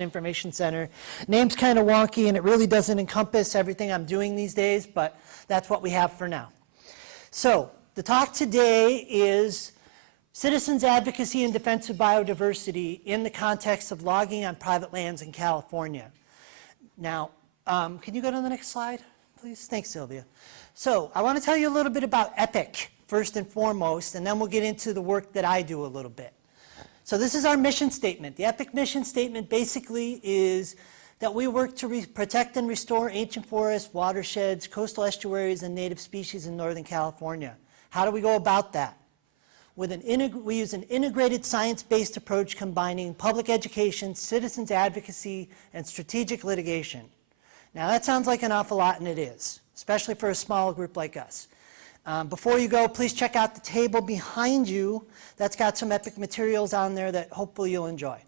Information Center. Name's kind of wonky and it really doesn't encompass everything I'm doing these days, but that's what we have for now. So the talk today is citizens advocacy and defense of biodiversity in the context of logging on private lands in California. Now, can you go to the next slide, please? Thanks, Sylvia. So I want to tell you a little bit about EPIC first and foremost, and then we'll get into the work that I do a little bit. So this is our mission statement. The EPIC mission statement basically is that we work to protect and restore ancient forests, watersheds, coastal estuaries, and native species in Northern California. How do we go about that? We use an integrated science-based approach combining public education, citizens advocacy, and strategic litigation. Now that sounds like an awful lot, and it is, especially for a small group like us. Before you go, please check out the table behind you. That's got some EPIC materials on there that hopefully you'll enjoy.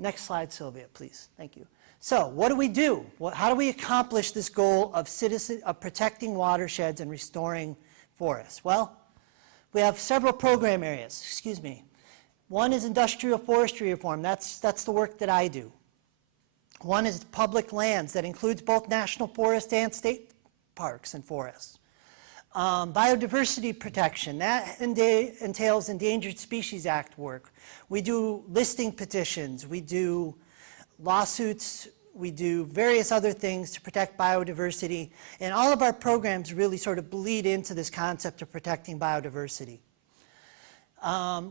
Next slide, Sylvia, please. Thank you. So what do we do? How do we accomplish this goal of protecting watersheds and restoring forests? Well, we have several program areas. Excuse me. One is industrial forestry reform. That's the work that I do. One is public lands. That includes both national forests and state parks and forests. Biodiversity protection, that entails Endangered Species Act work. We do listing petitions, we do lawsuits, we do various other things to protect biodiversity, and all of our programs really sort of bleed into this concept of protecting biodiversity.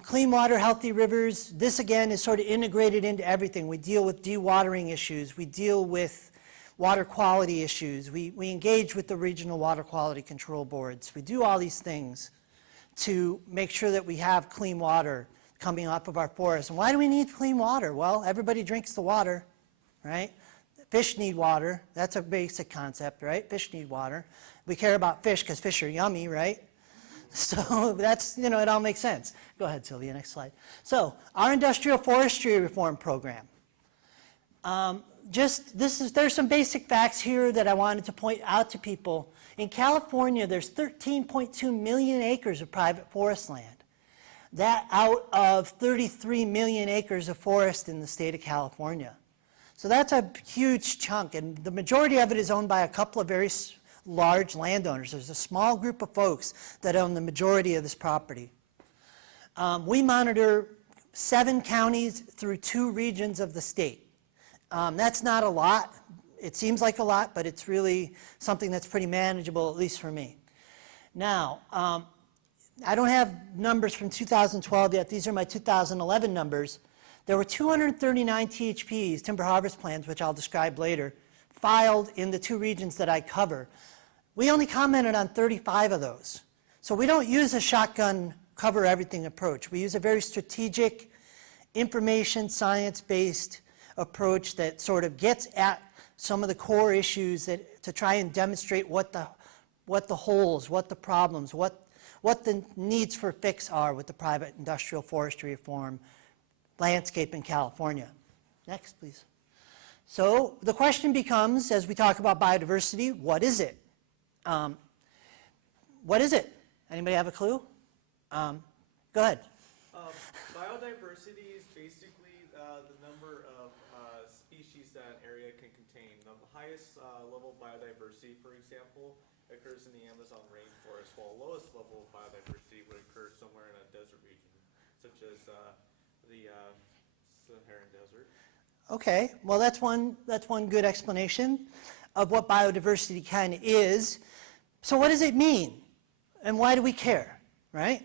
Clean water, healthy rivers, this again is sort of integrated into everything. We deal with dewatering issues, we deal with water quality issues. We engage with the regional water quality control boards. We do all these things to make sure that we have clean water coming off of our forests. And why do we need clean water? Well, everybody drinks the water, right? Fish need water. That's a basic concept, right? Fish need water. We care about fish because fish are yummy, right? So that's, it all makes sense. Go ahead, Sylvia, next slide. So our industrial forestry reform program. There's some basic facts here that I wanted to point out to people. In California, there's 13.2 million acres of private forest land. That out of 33 million acres of forest in the state of California. So that's a huge chunk, and the majority of it is owned by a couple of very large landowners. There's a small group of folks that own the majority of this property. We monitor 7 counties through 2 regions of the state. That's not a lot. It seems like a lot, but it's really something that's pretty manageable, at least for me. Now, I don't have numbers from 2012 yet. These are my 2011 numbers. There were 239 THPs, timber harvest plans, which I'll describe later, filed in the 2 regions that I cover. We only commented on 35 of those. So we don't use a shotgun cover everything approach. We use a very strategic, information, science-based approach that sort of gets at some of the core issues to try and demonstrate what the holes, what the problems, what the needs for fix are with the private industrial forestry reform landscape in California. Next, please. So the question becomes, as we talk about biodiversity, what is it? What is it? Anybody have a clue? Go ahead. Biodiversity is basically the number of species that an area can contain. The highest level of biodiversity, for example, occurs in the Amazon rainforest, while the lowest level of biodiversity would occur somewhere in a desert region, such as the Saharan desert. Okay, well that's one good explanation of what biodiversity kind of is. So what does it mean? And why do we care, right?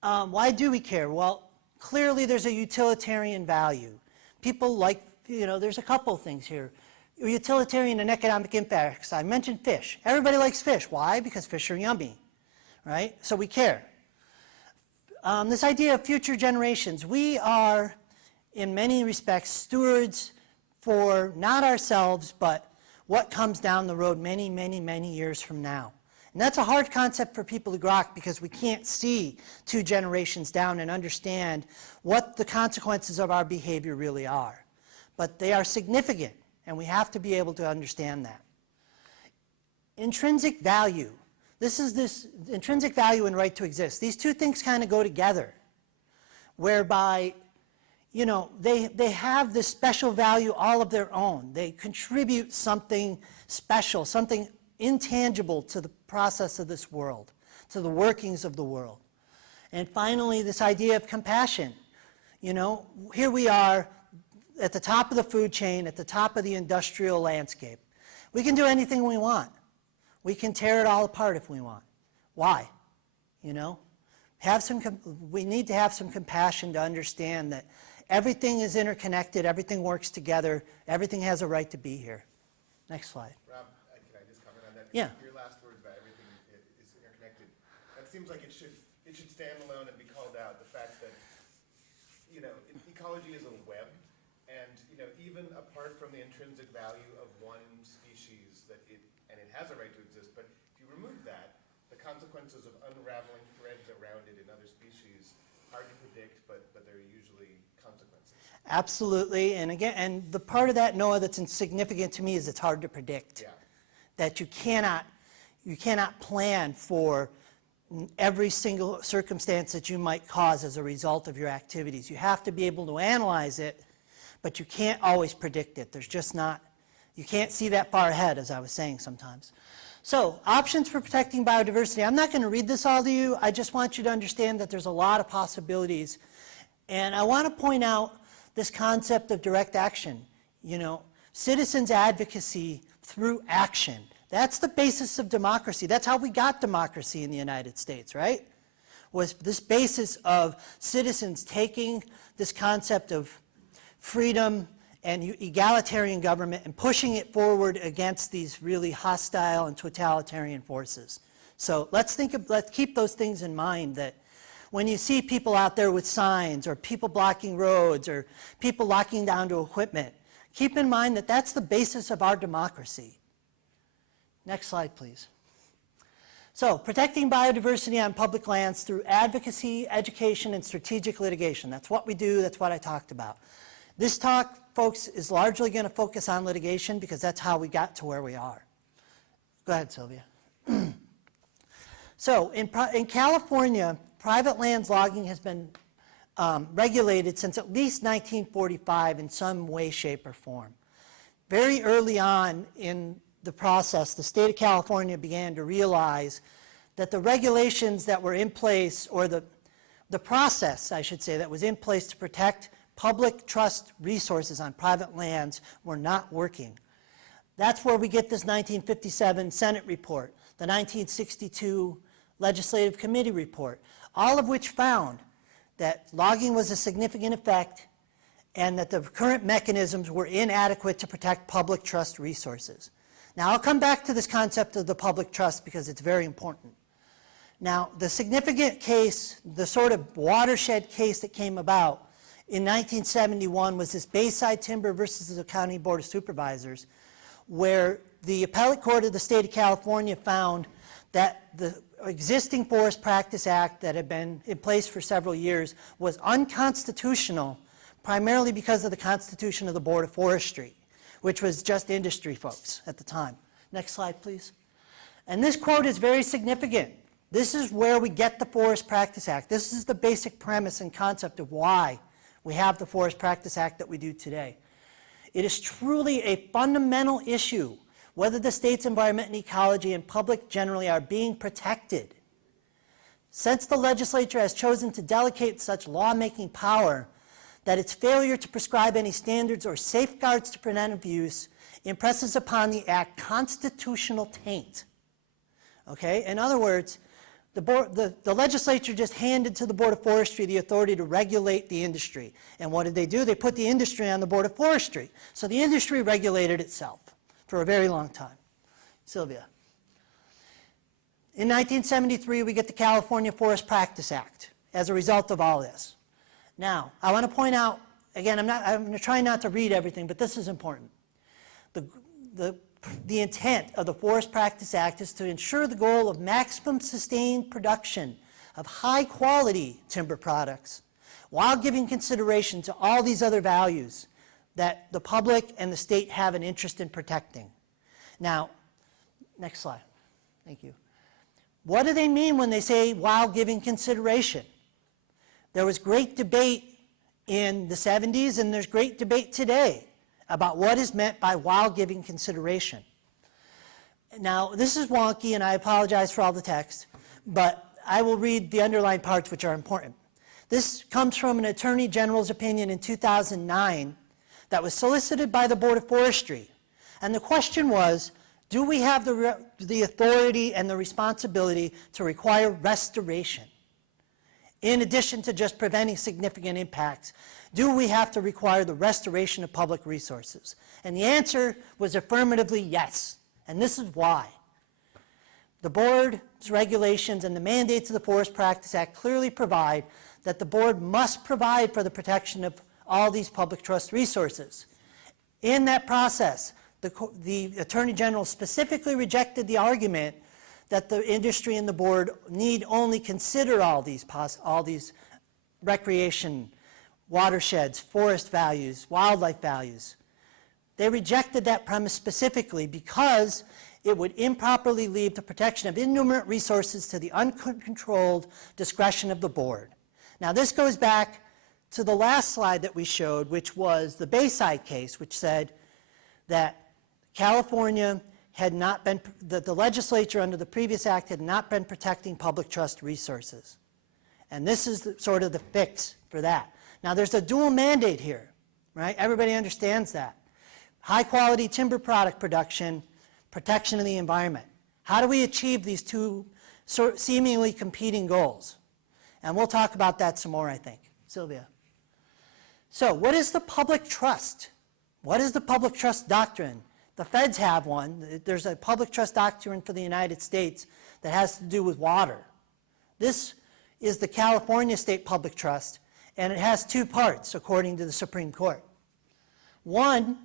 Why do we care? Well, clearly there's a utilitarian value. People like, there's a couple things here. Utilitarian and economic impacts. I mentioned fish. Everybody likes fish. Why? Because fish are yummy, right? So we care. This idea of future generations. We are, in many respects, stewards for not ourselves, but what comes down the road many, many, many years from now. And that's a hard concept for people to grok because we can't see 2 generations down and understand what the consequences of our behavior really are. But they are significant, and we have to be able to understand that. Intrinsic value. This intrinsic value and right to exist. These 2 things kind of go together, whereby you know, they have this special value all of their own. They contribute something special, something intangible to the process of this world, to the workings of the world. And finally, this idea of compassion. You know, here we are at the top of the food chain, at the top of the industrial landscape. We can do anything we want. We can tear it all apart if we want. Why? You know? We need to have some compassion to understand that everything is interconnected, everything works together, everything has a right to be here. Next slide. Rob, can I just comment on that? Yeah. Your last words about everything is interconnected. That seems like it should stand alone and be called out. The fact that, you know, ecology is a web, and, you know, even apart from the intrinsic value of one species, that it has a right to exist, but if you remove that, the consequences of unraveling threads around it in other species, hard to predict, but there are usually consequences. Absolutely, and again, and the part of that, Noah, that's insignificant to me is it's hard to predict. Yeah. That you cannot plan for every single circumstance that you might cause as a result of your activities. You have to be able to analyze it, but you can't always predict it. There's just not, you can't see that far ahead, as I was saying sometimes. So, options for protecting biodiversity. I'm not going to read this all to you. I just want you to understand that there's a lot of possibilities. And I want to point out this concept of direct action. You know, citizens advocacy through action. That's the basis of democracy. That's how we got democracy in the United States, right? Was this basis of citizens taking this concept of freedom and egalitarian government and pushing it forward against these really hostile and totalitarian forces. So let's keep those things in mind, that when you see people out there with signs or people blocking roads or people locking down to equipment, keep in mind that that's the basis of our democracy. Next slide, please. So, protecting biodiversity on public lands through advocacy, education, and strategic litigation. That's what we do, that's what I talked about. This talk, folks, is largely going to focus on litigation because that's how we got to where we are. Go ahead, Sylvia. So, in California, private lands logging has been regulated since at least 1945 in some way, shape, or form. Very early on in the process, the state of California began to realize that the regulations that were in place, or the process, I should say, that was in place to protect public trust resources on private lands were not working. That's where we get this 1957 Senate report, the 1962 Legislative Committee report, all of which found that logging was a significant effect and that the current mechanisms were inadequate to protect public trust resources. Now, I'll come back to this concept of the public trust because it's very important. Now, the significant case, the sort of watershed case that came about in 1971 was this Bayside Timber versus the County Board of Supervisors, where the appellate court of the state of California found that the existing Forest Practice Act that had been in place for several years was unconstitutional, primarily because of the constitution of the Board of Forestry, which was just industry folks at the time. Next slide, please. And this quote is very significant. This is where we get the Forest Practice Act. This is the basic premise and concept of why we have the Forest Practice Act that we do today. It is truly a fundamental issue whether the state's environment and ecology and public generally are being protected. Since the legislature has chosen to delegate such lawmaking power, that its failure to prescribe any standards or safeguards to preventive use impresses upon the act constitutional taint. Okay? In other words, the legislature just handed to the Board of Forestry the authority to regulate the industry. And what did they do? They put the industry on the Board of Forestry. So the industry regulated itself for a very long time. Sylvia. In 1973, we get the California Forest Practice Act as a result of all this. Now, I want to point out, again, I'm going to try not to read everything, but this is important. The intent of the Forest Practice Act is to ensure the goal of maximum sustained production of high-quality timber products while giving consideration to all these other values that the public and the state have an interest in protecting. Now, next slide. Thank you. What do they mean when they say while giving consideration? There was great debate in the 70s, and there's great debate today about what is meant by while giving consideration. Now, this is wonky, and I apologize for all the text, but I will read the underlined parts which are important. This comes from an Attorney General's opinion in 2009 that was solicited by the Board of Forestry. And the question was, do we have the authority and the responsibility to require restoration? In addition to just preventing significant impacts, do we have to require the restoration of public resources? And the answer was affirmatively yes. And this is why. The board's regulations and the mandates of the Forest Practice Act clearly provide that the board must provide for the protection of all these public trust resources. In that process, the Attorney General specifically rejected the argument that the industry and the board need only consider all these recreation, watersheds, forest values, wildlife values. They rejected that premise specifically because it would improperly leave the protection of innumerate resources to the uncontrolled discretion of the board. Now, this goes back to the last slide that we showed, which was the Bayside case, which said that California had not been, that the legislature under the previous act had not been protecting public trust resources. And this is sort of the fix for that. Now, there's a dual mandate here, right? Everybody understands that. High quality timber product production, protection of the environment. How do we achieve these two seemingly competing goals? And we'll talk about that some more, I think. Sylvia. So, what is the public trust? What is the public trust doctrine? The feds have one. There's a public trust doctrine for the United States that has to do with water. This is the California State Public Trust, and it has two parts, according to the Supreme Court. One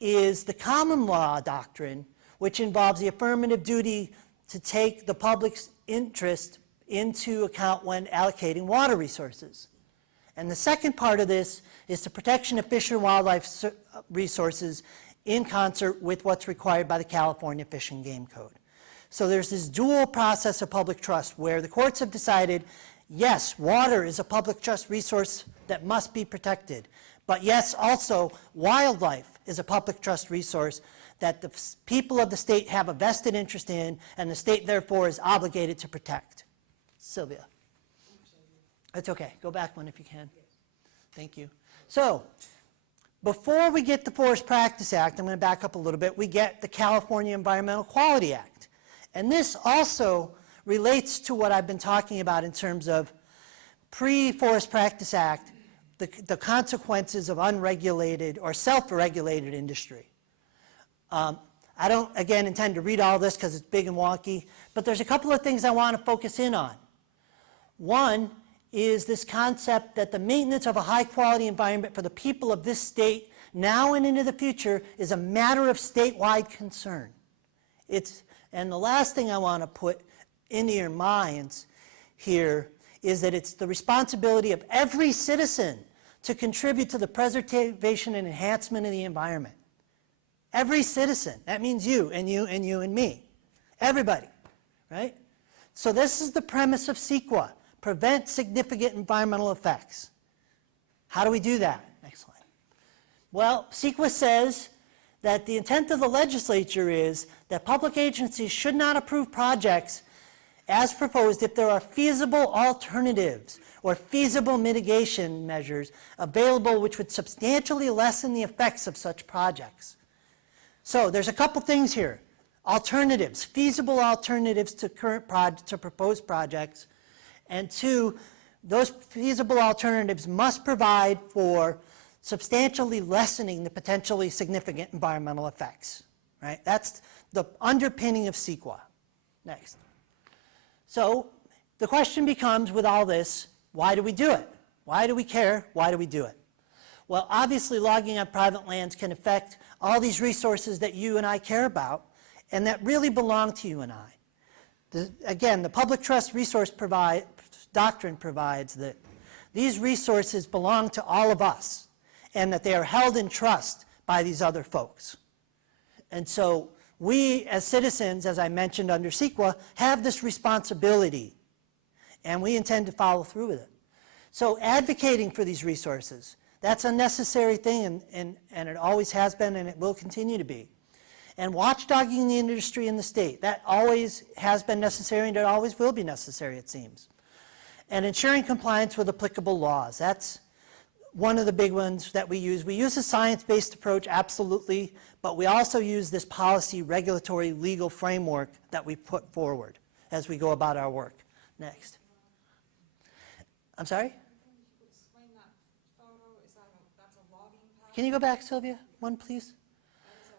is the common law doctrine, which involves the affirmative duty to take the public's interest into account when allocating water resources. And the second part of this is the protection of fish and wildlife resources in concert with what's required by the California Fish and Game Code. So there's this dual process of public trust where the courts have decided, yes, water is a public trust resource that must be protected. But yes, also, wildlife is a public trust resource that the people of the state have a vested interest in, and the state, therefore, is obligated to protect. Sylvia. That's okay. Go back one if you can. Thank you. So, before we get the Forest Practice Act, I'm going to back up a little bit, we get the California Environmental Quality Act. And this also relates to what I've been talking about in terms of pre-Forest Practice Act, the consequences of unregulated or self-regulated industry. I don't, again, intend to read all this because it's big and wonky, but there's a couple of things I want to focus in on. One is this concept that the maintenance of a high-quality environment for the people of this state now and into the future is a matter of statewide concern. And the last thing I want to put into your minds here is that it's the responsibility of every citizen to contribute to the preservation and enhancement of the environment. Every citizen. That means you and you and you and me. Everybody, right? So this is the premise of CEQA. Prevent significant environmental effects. How do we do that? Next slide. Well, CEQA says that the intent of the legislature is that public agencies should not approve projects as proposed if there are feasible alternatives or feasible mitigation measures available which would substantially lessen the effects of such projects. So there's a couple things here. Alternatives, feasible alternatives to proposed projects. And two, those feasible alternatives must provide for substantially lessening the potentially significant environmental effects, right? That's the underpinning of CEQA. Next. So the question becomes, with all this, why do we do it? Why do we care? Why do we do it? Well, obviously logging on private lands can affect all these resources that you and I care about and that really belong to you and I. Again, the public trust resource doctrine provides that these resources belong to all of us and that they are held in trust by these other folks. And so we as citizens, as I mentioned under CEQA, have this responsibility and we intend to follow through with it. So advocating for these resources, That's a necessary thing, and it always has been, and it will continue to be. And watchdogging the industry in the state, that always has been necessary, and it always will be necessary, it seems. And ensuring compliance with applicable laws. That's one of the big ones that we use. We use a science-based approach, absolutely, but we also use this policy, regulatory, legal framework that we put forward as we go about our work. Next. I'm sorry? Explain that photo, that's a logging path? Can you go back, Sylvia? One, please.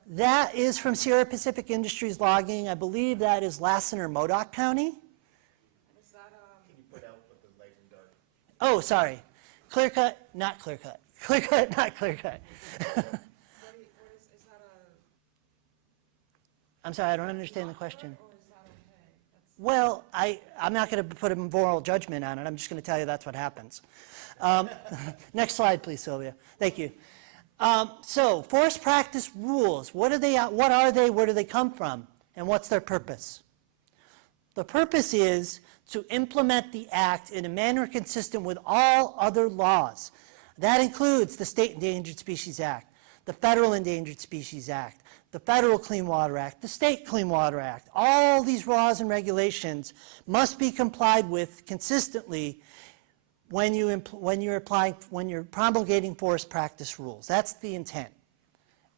That is from Sierra Pacific Industries logging. I believe that is Lassen or Modoc County. Is that, Can you put out what the light and dark? Oh, sorry. Clear cut, not clear cut. Clear cut, not clear cut. is that I'm sorry, I don't understand the question. or is that okay? That's, Well, I'm not going to put a moral judgment on it. I'm just going to tell you that's what happens. Next slide, please, Sylvia. Thank you. So, forest practice rules. What are they? Where do they come from? And what's their purpose? The purpose is to implement the act in a manner consistent with all other laws. That includes the State Endangered Species Act, the Federal Endangered Species Act, the Federal Clean Water Act, the State Clean Water Act. All these laws and regulations must be complied with consistently when you're promulgating forest practice rules. That's the intent.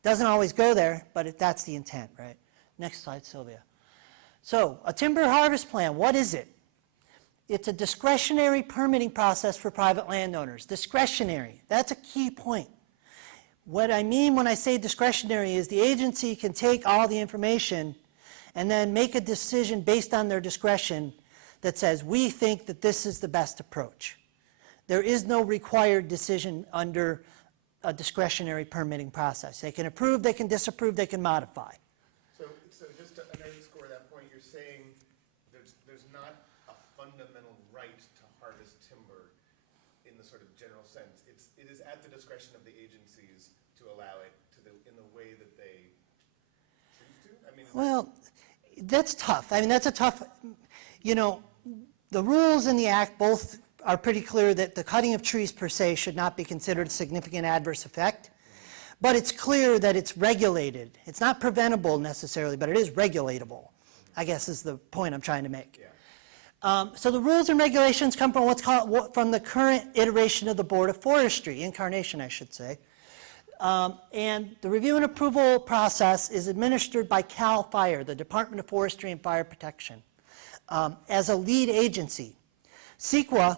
Doesn't always go there, but that's the intent, right? Next slide, Sylvia. So, a timber harvest plan, what is it? It's a discretionary permitting process for private landowners. Discretionary, that's a key point. What I mean when I say discretionary is the agency can take all the information and then make a decision based on their discretion that says, we think that this is the best approach. There is no required decision under a discretionary permitting process. They can approve, they can disapprove, they can modify. So just to underscore that point, you're saying there's not a fundamental right to harvest timber in the sort of general sense. It is at the discretion of the agencies to allow it in the way that they choose to? I mean, Well, that's tough. I mean, that's a tough, the rules in the act both are pretty clear that the cutting of trees per se should not be considered a significant adverse effect. But it's clear that it's regulated. It's not preventable necessarily, but it is regulatable, I guess is the point I'm trying to make. yeah. So the rules and regulations come from from the current iteration of the Board of Forestry, incarnation I should say. And the review and approval process is administered by CAL FIRE, the Department of Forestry and Fire Protection, as a lead agency. CEQA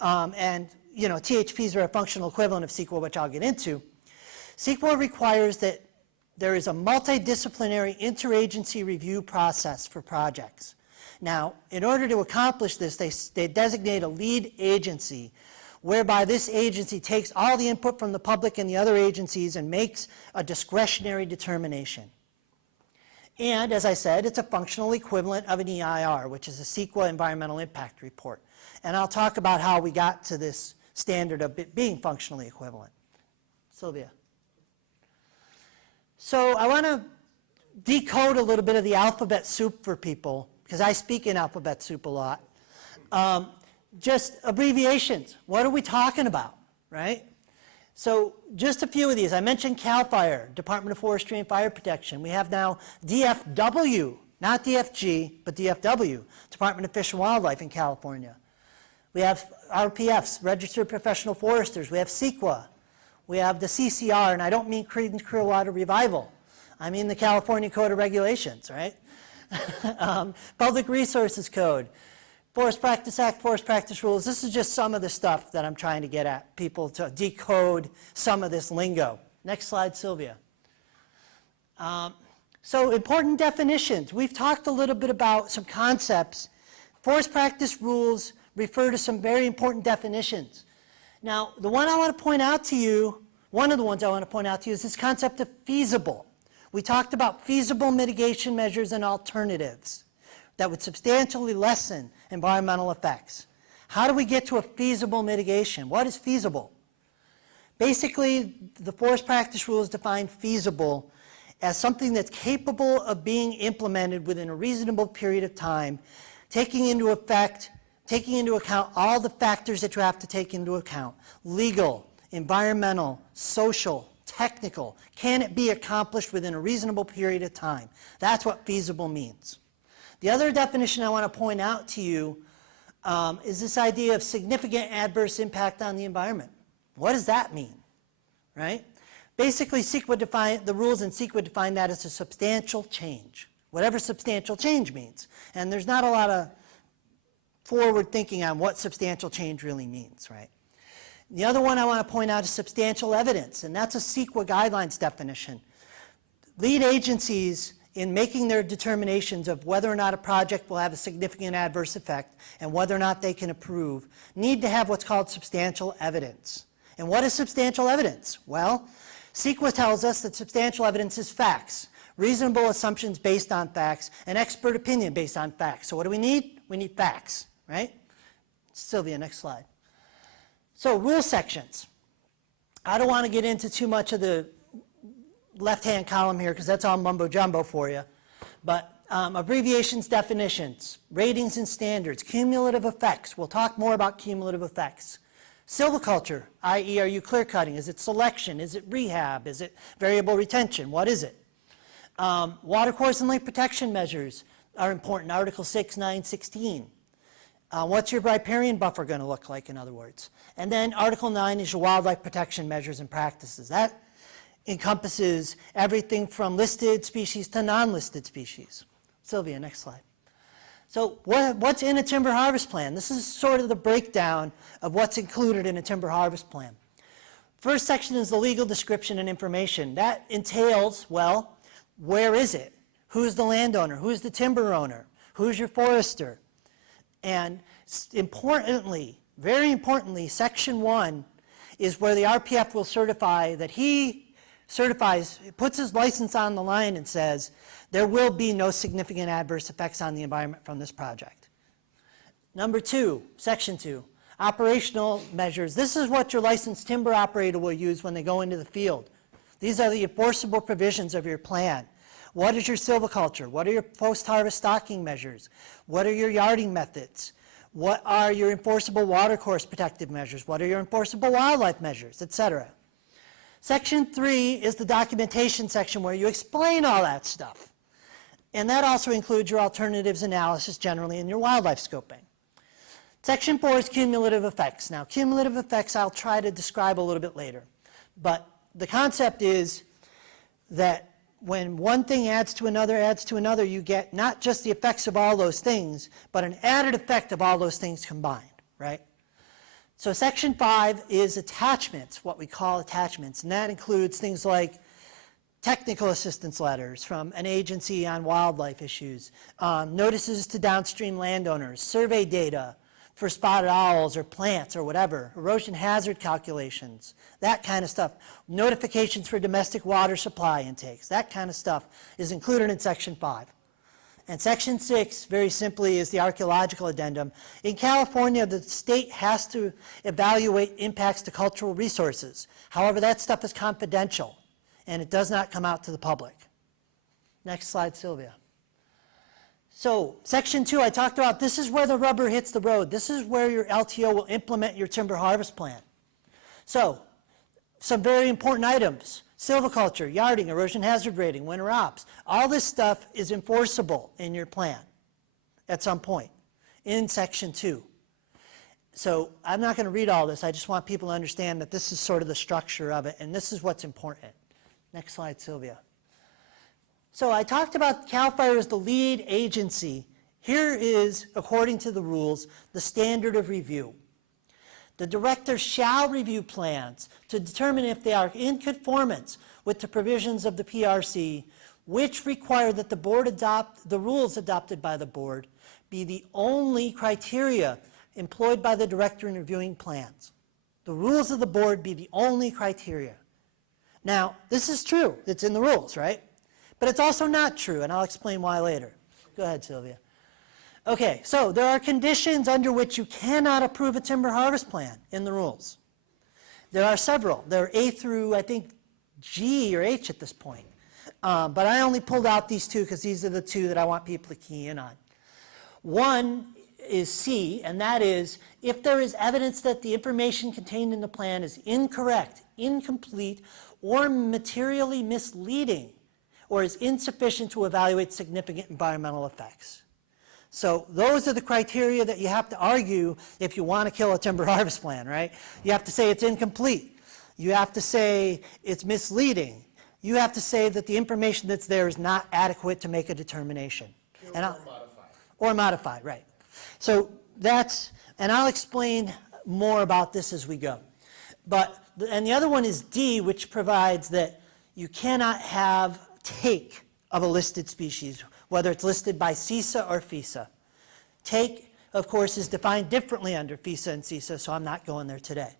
and THPs are a functional equivalent of CEQA, which I'll get into. CEQA requires that there is a multidisciplinary interagency review process for projects. Now, in order to accomplish this, they designate a lead agency, whereby this agency takes all the input from the public and the other agencies and makes a discretionary determination. And, as I said, it's a functional equivalent of an EIR, which is a CEQA Environmental Impact Report. And I'll talk about how we got to this standard of it being functionally equivalent. Sylvia. So I want to decode a little bit of the alphabet soup for people, because I speak in alphabet soup a lot. Just abbreviations. What are we talking about, right? So just a few of these. I mentioned CAL FIRE, Department of Forestry and Fire Protection. We have now DFW, not DFG, but DFW, Department of Fish and Wildlife in California. We have RPFs, Registered Professional Foresters. We have CEQA. We have the CCR, and I don't mean Creedence Clearwater Revival. I mean the California Code of Regulations, right? Public Resources Code, Forest Practice Act, Forest Practice Rules. This is just some of the stuff that I'm trying to get at, people to decode some of this lingo. Next slide, Sylvia. So important definitions. We've talked a little bit about some concepts. Forest practice rules refer to some very important definitions. Now, the one I want to point out to you, one of the ones I want to point out to you is this concept of feasible. We talked about feasible mitigation measures and alternatives that would substantially lessen environmental effects. How do we get to a feasible mitigation? What is feasible? Basically, the forest practice rules define feasible as something that's capable of being implemented within a reasonable period of time, taking into account all the factors that you have to take into account: legal, environmental, social, technical. Can it be accomplished within a reasonable period of time? That's what feasible means. The other definition I want to point out to you is this idea of significant adverse impact on the environment. What does that mean, right? Basically, the rules in CEQA define that as a substantial change, whatever substantial change means. And there's not a lot of forward thinking on what substantial change really means, right? The other one I want to point out is substantial evidence, and that's a CEQA guidelines definition. Lead agencies in making their determinations of whether or not a project will have a significant adverse effect and whether or not they can approve need to have what's called substantial evidence. And what is substantial evidence? Well, CEQA tells us that substantial evidence is facts, reasonable assumptions based on facts, and expert opinion based on facts. So what do we need? We need facts, right? Sylvia, next slide. So rule sections. I don't want to get into too much of the left-hand column here because that's all mumbo-jumbo for you. But abbreviations, definitions, ratings and standards, cumulative effects. We'll talk more about cumulative effects. Silviculture, i.e. are you clear cutting? Is it selection? Is it rehab? Is it variable retention? What is it? Watercourse and lake protection measures are important. Article 6, 9, 16. What's your riparian buffer going to look like, in other words? And then Article 9 is your wildlife protection measures and practices. That encompasses everything from listed species to non-listed species. Sylvia, next slide. So what's in a timber harvest plan? This is sort of the breakdown of what's included in a timber harvest plan. First section is the legal description and information. That entails, well, where is it? Who's the landowner? Who's the timber owner? Who's your forester? And importantly, very importantly, Section 1 is where the RPF will certify that he certifies, puts his license on the line and says, there will be no significant adverse effects on the environment from this project. Number 2, Section 2, operational measures. This is what your licensed timber operator will use when they go into the field. These are the enforceable provisions of your plan. What is your silviculture? What are your post-harvest stocking measures? What are your yarding methods? What are your enforceable watercourse protective measures? What are your enforceable wildlife measures, etc.? Section 3 is the documentation section where you explain all that stuff. And that also includes your alternatives analysis generally and your wildlife scoping. Section 4 is cumulative effects. Now, cumulative effects I'll try to describe a little bit later. But the concept is that when one thing adds to another, you get not just the effects of all those things, but an added effect of all those things combined, right? So Section 5 is attachments, what we call attachments, and that includes things like technical assistance letters from an agency on wildlife issues, notices to downstream landowners, survey data for spotted owls or plants or whatever, erosion hazard calculations, that kind of stuff, notifications for domestic water supply intakes, that kind of stuff is included in Section 5. And Section 6, very simply, is the archaeological addendum. In California, the state has to evaluate impacts to cultural resources. However, that stuff is confidential, and it does not come out to the public. Next slide, Sylvia. So, Section 2, I talked about, this is where the rubber hits the road. This is where your LTO will implement your timber harvest plan. So, some very important items. Silviculture, yarding, erosion hazard rating, winter ops. All this stuff is enforceable in your plan at some point in Section 2. So I'm not going to read all this. I just want people to understand that this is sort of the structure of it, and this is what's important. Next slide, Sylvia. So I talked about CAL FIRE as the lead agency. Here is, according to the rules, the standard of review. The director shall review plans to determine if they are in conformance with the provisions of the PRC, which require that the board adopt the rules adopted by the board be the only criteria employed by the director in reviewing plans. The rules of the board be the only criteria. Now, this is true. It's in the rules, right? But it's also not true, and I'll explain why later. Go ahead, Sylvia. Okay, so there are conditions under which you cannot approve a timber harvest plan in the rules. There are several. There are A through, I think, G or H at this point. But I only pulled out these two because these are the two that I want people to key in on. One is C, and that is, if there is evidence that the information contained in the plan is incorrect, incomplete, or materially misleading, or is insufficient to evaluate significant environmental effects. So those are the criteria that you have to argue if you want to kill a timber harvest plan, right? You have to say it's incomplete. You have to say it's misleading. You have to say that the information that's there is not adequate to make a determination. Kill And or I'll- modify. Or modified, right. So that's, and I'll explain more about this as we go. And the other one is D, which provides that you cannot have take of a listed species, whether it's listed by CISA or FISA. Take, of course, is defined differently under FISA and CISA, so I'm not going there today.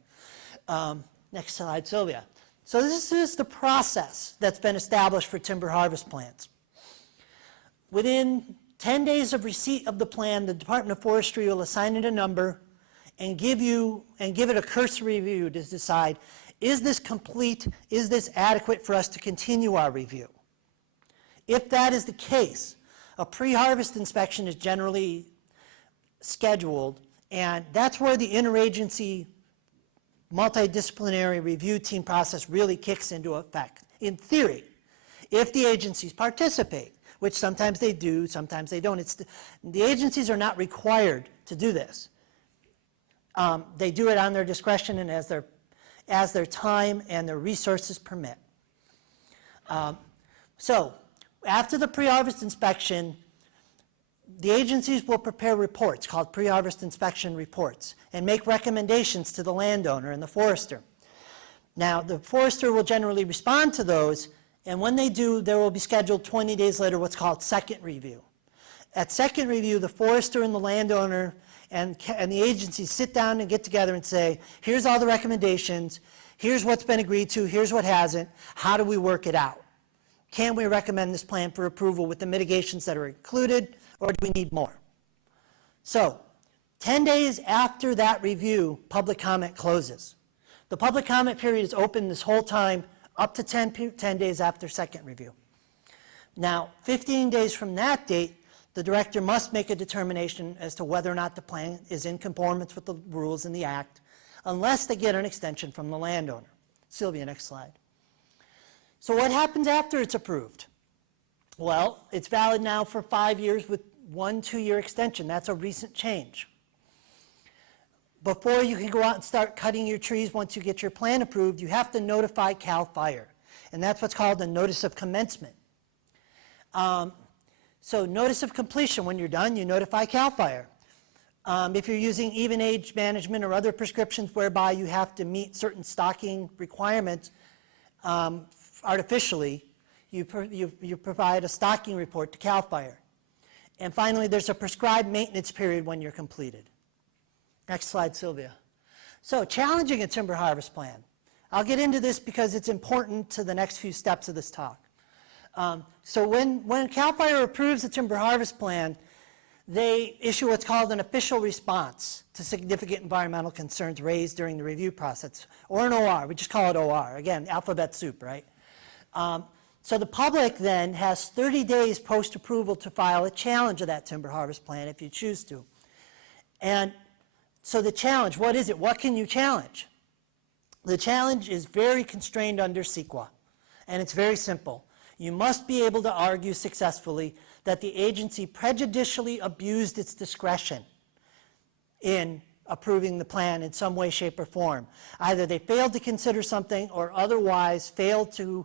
Next slide, Sylvia. So this is the process that's been established for timber harvest plans. Within 10 days of receipt of the plan, the Department of Forestry will assign it a number and give it a cursory review to decide, is this complete, is this adequate for us to continue our review? If that is the case, a pre-harvest inspection is generally scheduled, and that's where the interagency multidisciplinary review team process really kicks into effect, in theory, if the agencies participate, which sometimes they do, sometimes they don't. The agencies are not required to do this. They do it on their discretion and as their time and their resources permit. So after the pre-harvest inspection, the agencies will prepare reports called pre-harvest inspection reports and make recommendations to the landowner and the forester. Now, the forester will generally respond to those, and when they do, there will be scheduled 20 days later what's called second review. At second review, the forester and the landowner and the agencies sit down and get together and say, here's all the recommendations, here's what's been agreed to, here's what hasn't, how do we work it out? Can we recommend this plan for approval with the mitigations that are included, or do we need more? So, 10 days after that review, public comment closes. The public comment period is open this whole time, up to 10 days after second review. Now, 15 days from that date, the director must make a determination as to whether or not the plan is in conformance with the rules in the Act, unless they get an extension from the landowner. Sylvia, next slide. So what happens after it's approved? Well, it's valid now for 5 years with 1 2-year extension. That's a recent change. Before you can go out and start cutting your trees once you get your plan approved, you have to notify CAL FIRE, and that's what's called a notice of commencement. So notice of completion, when you're done, you notify CAL FIRE. If you're using even age management or other prescriptions whereby you have to meet certain stocking requirements artificially, you provide a stocking report to CAL FIRE. And finally, there's a prescribed maintenance period when you're completed. Next slide, Sylvia. So challenging a timber harvest plan. I'll get into this because it's important to the next few steps of this talk. So when CAL FIRE approves a timber harvest plan, they issue what's called an official response to significant environmental concerns raised during the review process, or an OR. We just call it OR. Again, alphabet soup, right? So the public then has 30 days post-approval to file a challenge of that timber harvest plan if you choose to. And so the challenge, what is it? What can you challenge? The challenge is very constrained under CEQA, and it's very simple. You must be able to argue successfully that the agency prejudicially abused its discretion in approving the plan in some way, shape, or form. Either they failed to consider something or otherwise failed to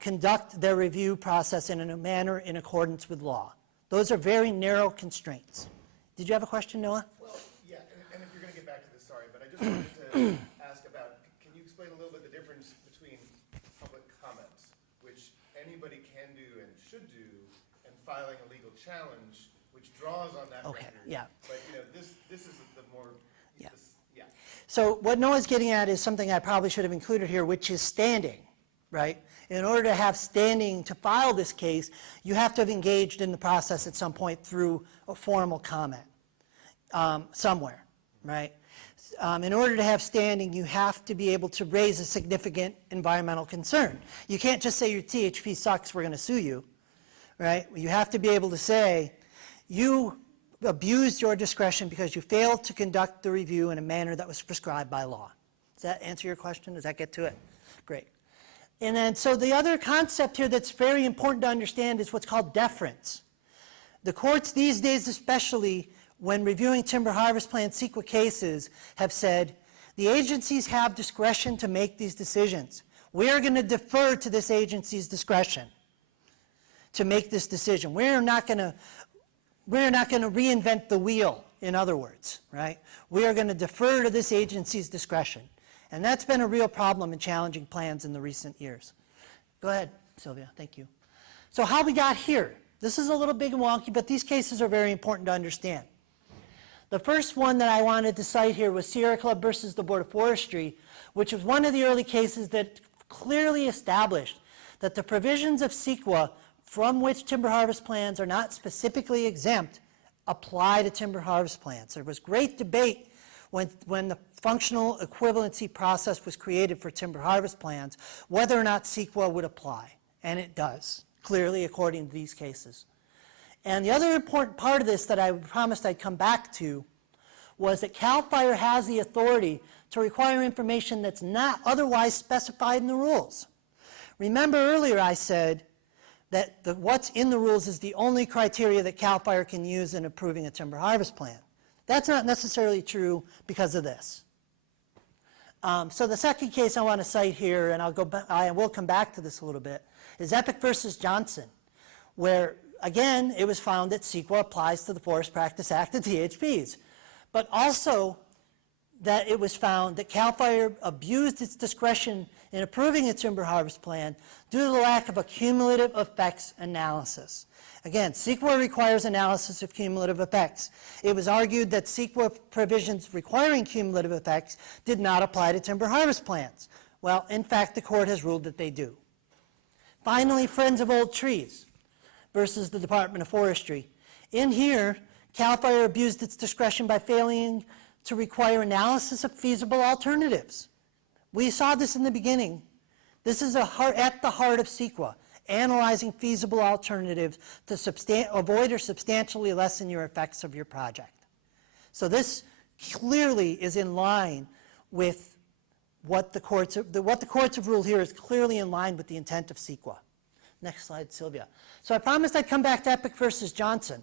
conduct their review process in a manner in accordance with law. Those are very narrow constraints. Did you have a question, Noah? Well, yeah, and if you're going to get back to this, sorry, but I just wanted to ask about, can you explain a little bit the difference between public comments, which anybody can do and should do, and filing a legal challenge, which draws on that Okay, record? yeah. But, this is the more, Yeah. yeah. So what Noah's getting at is something I probably should have included here, which is standing, right? In order to have standing to file this case, you have to have engaged in the process at some point through a formal comment somewhere, right? In order to have standing, you have to be able to raise a significant environmental concern. You can't just say your THP sucks, we're going to sue you, right? You have to be able to say, you abused your discretion because you failed to conduct the review in a manner that was prescribed by law. Does that answer your question? Does that get to it? Great. And then, so the other concept here that's very important to understand is what's called deference. The courts these days, especially when reviewing timber harvest plan CEQA cases, have said the agencies have discretion to make these decisions. We are going to defer to this agency's discretion to make this decision. We're not going to reinvent the wheel, in other words, right? We are going to defer to this agency's discretion. And that's been a real problem in challenging plans in the recent years. Go ahead, Sylvia, thank you. So how we got here. This is a little big and wonky, but these cases are very important to understand. The first one that I wanted to cite here was Sierra Club versus the Board of Forestry, which was one of the early cases that clearly established that the provisions of CEQA from which timber harvest plans are not specifically exempt apply to timber harvest plans. There was great debate when the functional equivalency process was created for timber harvest plans, whether or not CEQA would apply, and it does, clearly according to these cases. And the other important part of this that I promised I'd come back to was that CAL FIRE has the authority to require information that's not otherwise specified in the rules. Remember earlier I said that what's in the rules is the only criteria that CAL FIRE can use in approving a timber harvest plan. That's not necessarily true because of this. So the second case I want to cite here, and I will come back to this a little bit, is Epic versus Johnson, where again it was found that CEQA applies to the Forest Practice Act and THPs, but also that it was found that CAL FIRE abused its discretion in approving a timber harvest plan due to the lack of a cumulative effects analysis. Again, CEQA requires analysis of cumulative effects. It was argued that CEQA provisions requiring cumulative effects did not apply to timber harvest plans. Well, in fact, the court has ruled that they do. Finally, Friends of Old Trees versus the Department of Forestry. In here, CAL FIRE abused its discretion by failing to require analysis of feasible alternatives. We saw this in the beginning. This is at the heart of CEQA, analyzing feasible alternatives to avoid or substantially lessen your effects of your project. So this clearly is in line with what the courts have ruled here is clearly in line with the intent of CEQA. Next slide, Sylvia. So I promised I'd come back to Epic versus Johnson.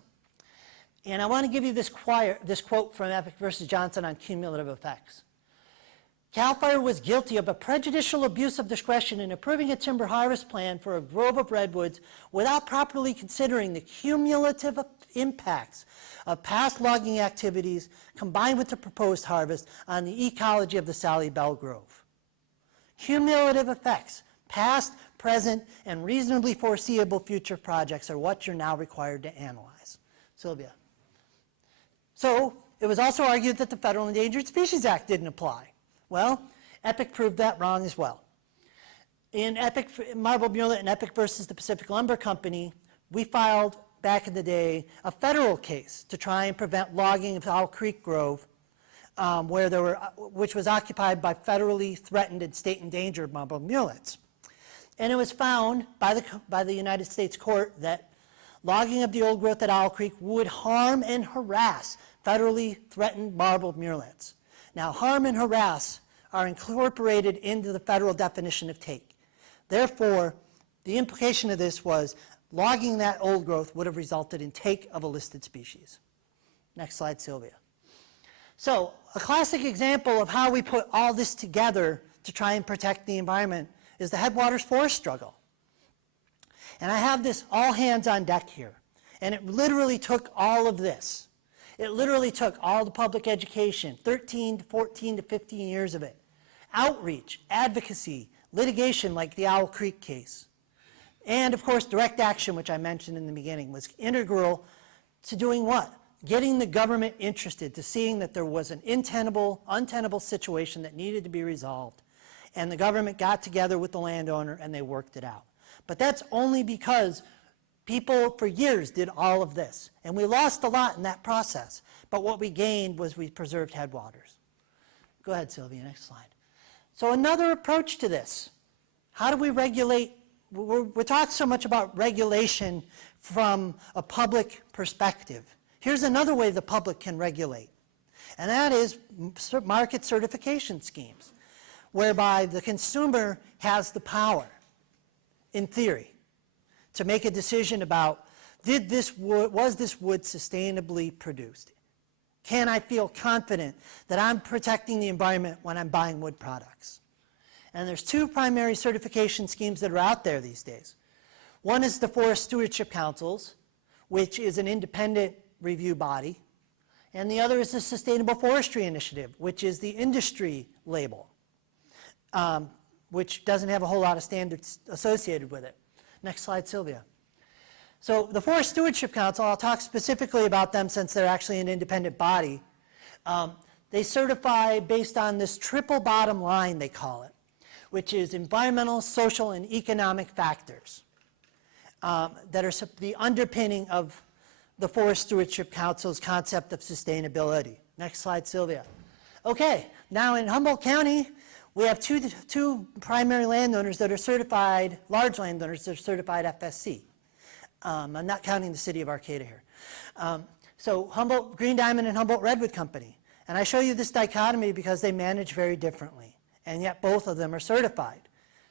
And I want to give you this quote from Epic versus Johnson on cumulative effects. CAL FIRE was guilty of a prejudicial abuse of discretion in approving a timber harvest plan for a grove of redwoods without properly considering the cumulative impacts of past logging activities combined with the proposed harvest on the ecology of the Sally Bell Grove. Cumulative effects, past, present, and reasonably foreseeable future projects are what you're now required to analyze. Sylvia. So it was also argued that the Federal Endangered Species Act didn't apply. Well, Epic proved that wrong as well. In Epic, Marble Mulet and Epic versus the Pacific Lumber Company, we filed back in the day a federal case to try and prevent logging of Owl Creek Grove, which was occupied by federally threatened and state endangered marble mulets. And it was found by the United States court that logging of the old growth at Owl Creek would harm and harass federally threatened marbled murrelets. Now, harm and harass are incorporated into the federal definition of take. Therefore, the implication of this was logging that old growth would have resulted in take of a listed species. Next slide, Sylvia. So, a classic example of how we put all this together to try and protect the environment is the Headwaters Forest struggle. And I have this all hands on deck here. And it literally took all of this. It literally took all the public education, 13 to 14 to 15 years of it. Outreach, advocacy, litigation like the Owl Creek case. And of course, direct action, which I mentioned in the beginning, was integral to doing what? Getting the government interested, to seeing that there was an untenable situation that needed to be resolved. And the government got together with the landowner and they worked it out. But that's only because people for years did all of this. And we lost a lot in that process. But what we gained was we preserved headwaters. Go ahead, Sylvia, next slide. So another approach to this. How do we regulate? We talk so much about regulation from a public perspective. Here's another way the public can regulate, and that is market certification schemes, whereby the consumer has the power, in theory, to make a decision about, was this wood sustainably produced? Can I feel confident that I'm protecting the environment when I'm buying wood products? And there's two primary certification schemes that are out there these days. One is the Forest Stewardship Councils, which is an independent review body, and the other is the Sustainable Forestry Initiative, which is the industry label, which doesn't have a whole lot of standards associated with it. Next slide, Sylvia. So the Forest Stewardship Council, I'll talk specifically about them since they're actually an independent body. They certify based on this triple bottom line, they call it, which is environmental, social, and economic factors that are the underpinning of the Forest Stewardship Council's concept of sustainability. Next slide, Sylvia. Okay, now in Humboldt County, we have two primary landowners that are certified, large landowners that are certified FSC. I'm not counting the city of Arcata here. So Humboldt Green Diamond and Humboldt Redwood Company. And I show you this dichotomy because they manage very differently, and yet both of them are certified.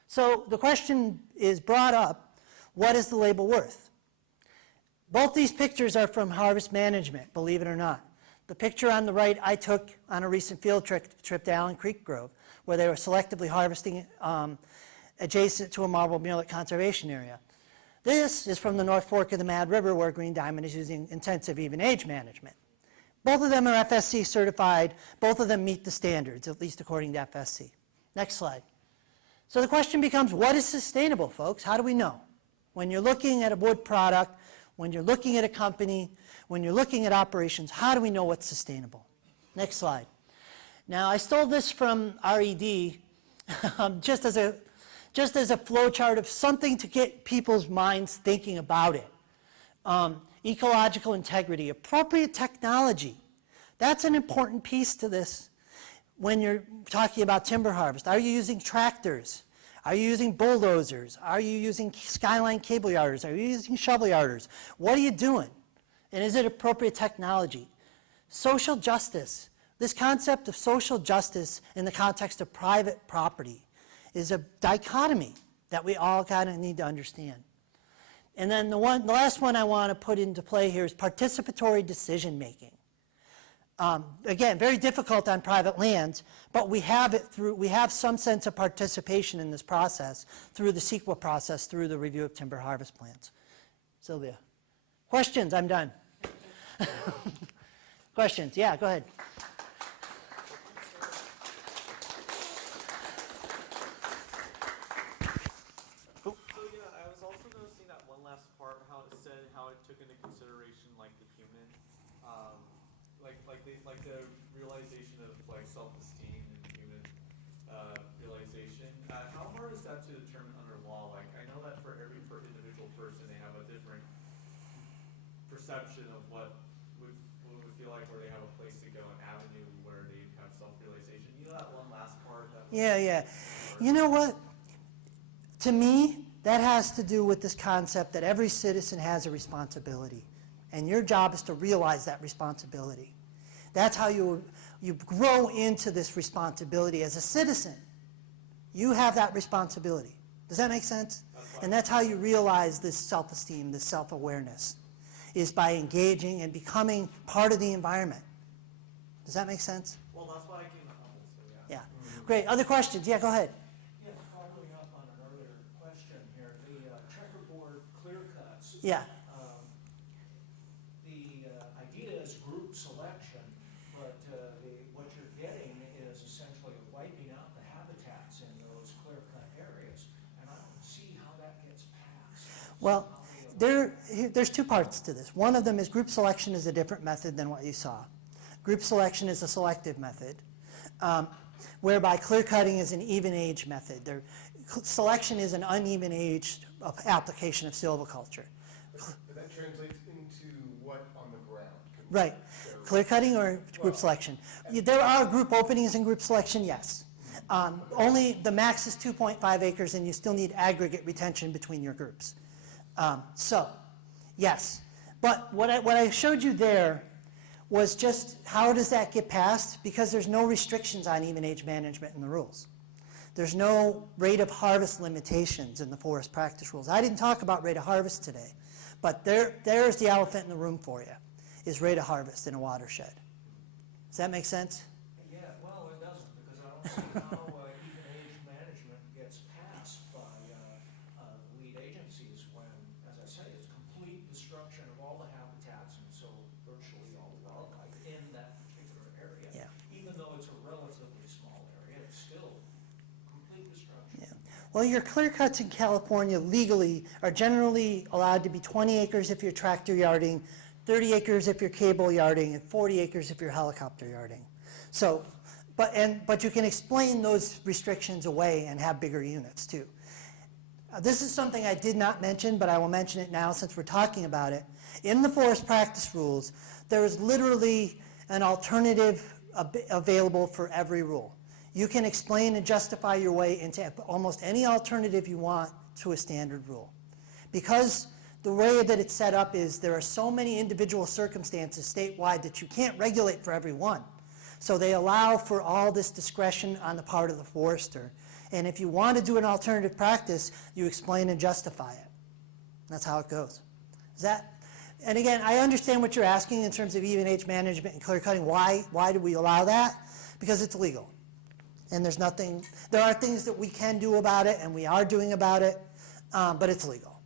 So the question is brought up, what is the label worth? Both these pictures are from Harvest Management, believe it or not. The picture on the right I took on a recent field trip to Allen Creek Grove, where they were selectively harvesting adjacent to a marble mullet conservation area. This is from the North Fork of the Mad River, where Green Diamond is using intensive even age management. Both of them are FSC certified. Both of them meet the standards, at least according to FSC. Next slide. So the question becomes, what is sustainable, folks? How do we know? When you're looking at a wood product, when you're looking at a company, when you're looking at operations, how do we know what's sustainable? Next slide. Now, I stole this from RED just as a flow chart of something to get people's minds thinking about it. Ecological integrity, appropriate technology. That's an important piece to this when you're talking about timber harvest. Are you using tractors? Are you using bulldozers? Are you using skyline cable yarders? Are you using shovel yarders? What are you doing? And is it appropriate technology? Social justice. This concept of social justice in the context of private property is a dichotomy that we all kind of need to understand. And then the last one I want to put into play here is participatory decision making. Again, very difficult on private lands, but we have some sense of participation in this process through the CEQA process, through the review of timber harvest plans. Sylvia. Questions? I'm done. Questions? Yeah, go ahead. So yeah, I was also noticing that one last part, how it said how it took into consideration like the human, like the realization of like self-esteem and human realization. How hard is that to determine under law? Like I know that for every individual person, they have a different perception of what would feel like where they have a place to go, an avenue where they have self-realization. You know that one last part? Yeah. You know what? To me, that has to do with this concept that every citizen has a responsibility, and your job is to realize that responsibility. That's how you grow into this responsibility as a citizen. You have that responsibility. Does that make sense? And that's how you realize this self-esteem, this self-awareness, is by engaging and becoming part of the environment. Does that make sense? Well, that's why I came to Humboldt, so yeah. Yeah. Great. Other questions? Yeah, go ahead. Yeah, following up on an earlier question here, the checkerboard clear cuts. Yeah. The idea is group selection, but what you're getting is essentially wiping out the habitats in those clear cut areas, and I don't see how that gets passed. Well, there's two parts to this. One of them is group selection is a different method than what you saw. Group selection is a selective method, whereby clear cutting is an even age method. Selection is an uneven age application of silviculture. But that translates into what on the ground? Right. Clear cutting or group selection? There are group openings in group selection, yes. Only the max is 2.5 acres, and you still need aggregate retention between your groups. So, yes. But what I showed you there was just how does that get passed? Because there's no restrictions on even age management in the rules. There's no rate of harvest limitations in the forest practice rules. I didn't talk about rate of harvest today, but there's the elephant in the room for you, is rate of harvest in a watershed. Does that make sense? Yeah, well, it doesn't, because I don't see how even age management gets passed by lead agencies when, as I say, it's complete destruction of all the habitats and so virtually all the wildlife in that particular area. Yeah. Even though it's a relatively small area, it's still complete destruction. Yeah. Well, your clear cuts in California legally are generally allowed to be 20 acres if you're tractor yarding, 30 acres if you're cable yarding, and 40 acres if you're helicopter yarding. So, but you can explain those restrictions away and have bigger units too. This is something I did not mention, but I will mention it now since we're talking about it. In the forest practice rules, there is literally an alternative available for every rule. You can explain and justify your way into almost any alternative you want to a standard rule. Because the way that it's set up is there are so many individual circumstances statewide that you can't regulate for every one. So they allow for all this discretion on the part of the forester. And if you want to do an alternative practice, you explain and justify it. That's how it goes. Is that? And again, I understand what you're asking in terms of even age management and clear cutting. Why do we allow that? Because it's legal. And there's nothing, there are things that we can do about it and we are doing about it, but it's legal.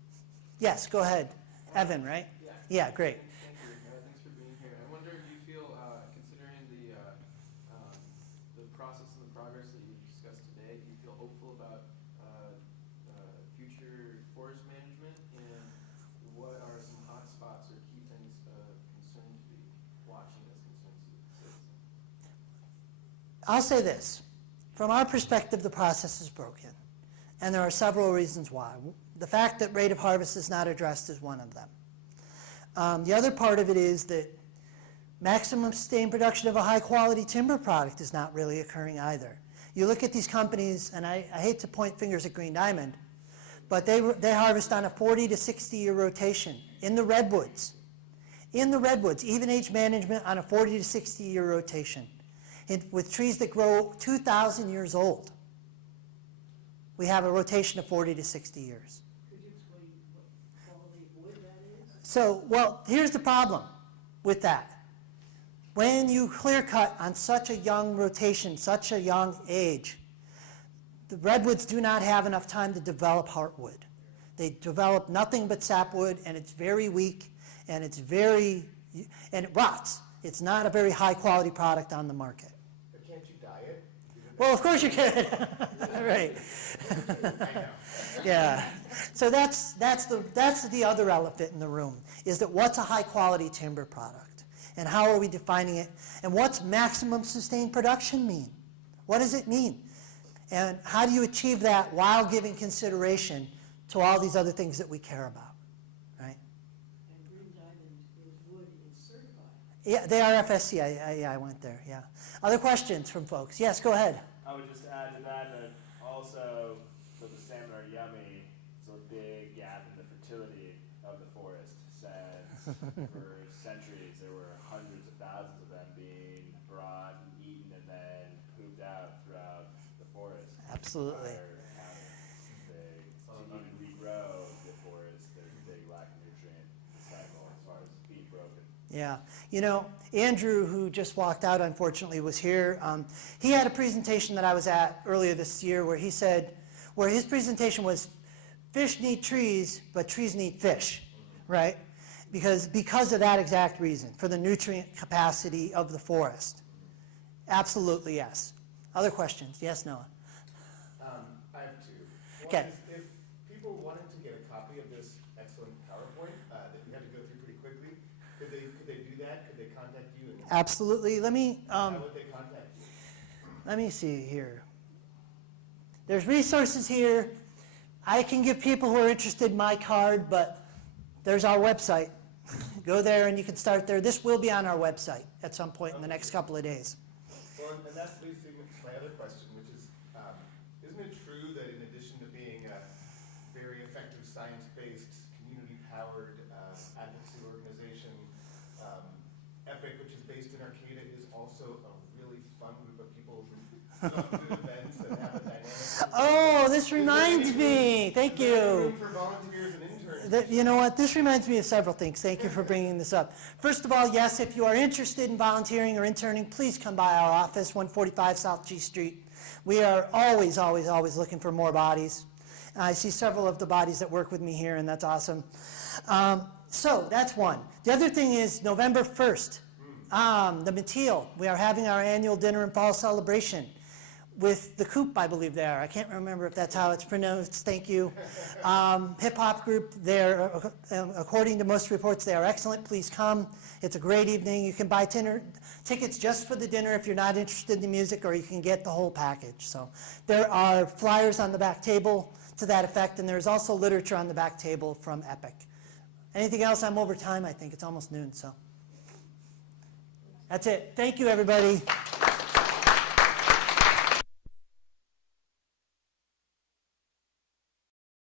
Yes, go ahead. Evan, right? Yeah, great. Thank you. Thanks for being here. I wonder if you feel, considering the process and the progress that you've discussed today, do you feel hopeful about future forest management, and what are some hot spots or key things concern to be watching as concerns to the citizens? I'll say this. From our perspective, the process is broken. And there are several reasons why. The fact that rate of harvest is not addressed is one of them. The other part of it is that maximum sustained production of a high-quality timber product is not really occurring either. You look at these companies, and I hate to point fingers at Green Diamond, but they harvest on a 40 to 60-year rotation in the redwoods. In the redwoods, even age management on a 40 to 60-year rotation, with trees that grow 2,000 years old. We have a rotation of 40 to 60 years. Could you explain what quality of wood that is? So, well, here's the problem with that. When you clear cut on such a young rotation, such a young age, the redwoods do not have enough time to develop heartwood. They develop nothing but sapwood, and it's very weak, and and it rots. It's not a very high quality product on the market. But can't you dye it? Well, of course you can. Right. I know. Yeah. So that's the other elephant in the room, is that what's a high quality timber product? And how are we defining it? And what's maximum sustained production mean? What does it mean? And how do you achieve that while giving consideration to all these other things that we care about, right? And Green Diamond is wood is certified. Yeah, they are FSC. I went there, yeah. Other questions from folks? Yes, go ahead. I would just add to that also, so the salmon are yummy, there's a big gap in the fertility of the forest, since for centuries there were hundreds of thousands of them being brought and eaten and then pooped out throughout the forest. Absolutely. To even regrow the forest, there's a big lack of nutrient cycle as far as being broken. Yeah, you know, Andrew, who just walked out, unfortunately, was here. He had a presentation that I was at earlier this year where he said, where his presentation was, fish need trees, but trees need fish, right? Because of that exact reason, for the nutrient capacity of the forest. Absolutely, yes. Other questions? Yes, Noah? I have two. One Okay. is, if people wanted to get a copy of this excellent PowerPoint that we had to go through pretty quickly, could they do that? Could they contact you? And Absolutely. Let me, how would they contact you? let me see here. There's resources here. I can give people who are interested my card, but there's our website. Go there and you can start there. This will be on our website at some point in the next couple of days. Well, and that leads me to my other question, which is, isn't it true that in addition to being a very effective science-based, community-powered advocacy organization, also a really fun group of people who love good events and have a dynamic. Oh, this reminds me. Thank Is there any you. room for volunteers and interns? You know what, this reminds me of several things. Thank you for bringing this up. First of all, yes, if you are interested in volunteering or interning, please come by our office, 145 South G Street. We are always, always, always looking for more bodies. I see several of the bodies that work with me here, and that's awesome. So that's one. The other thing is November 1st, the Mateel. We are having our annual dinner and fall celebration with the Coop, I believe they are. I can't remember if that's how it's pronounced. Thank you. Hip-hop group, they're, according to most reports, they are excellent. Please come. It's a great evening. You can buy tickets just for the dinner if you're not interested in the music, or you can get the whole package. So there are flyers on the back table to that effect, and there's also literature on the back table from Epic. Anything else? I'm over time, I think. It's almost noon, so. That's it. Thank you, everybody.